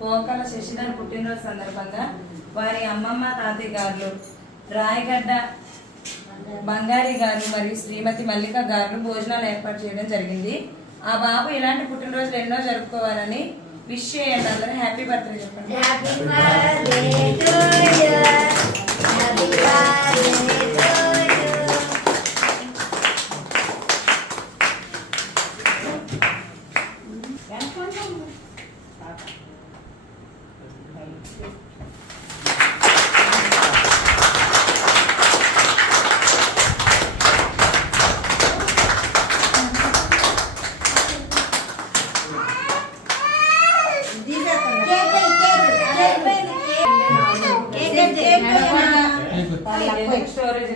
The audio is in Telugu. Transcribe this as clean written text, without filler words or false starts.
పోకల శశిధర్ పుట్టినరోజు సందర్భంగా వారి అమ్మమ్మ తాతయ్య గారు రాయగడ్డ బంగారి గారు మరియు శ్రీమతి మల్లిక గారు భోజనాలు ఏర్పాటు చేయడం జరిగింది. ఆ బాబు ఇలాంటి పుట్టినరోజులు ఎన్నో జరుపుకోవాలని విష్ చేయండి. అందరూ హ్యాపీ బర్త్డే చెప్పండి. స్టోరేజ్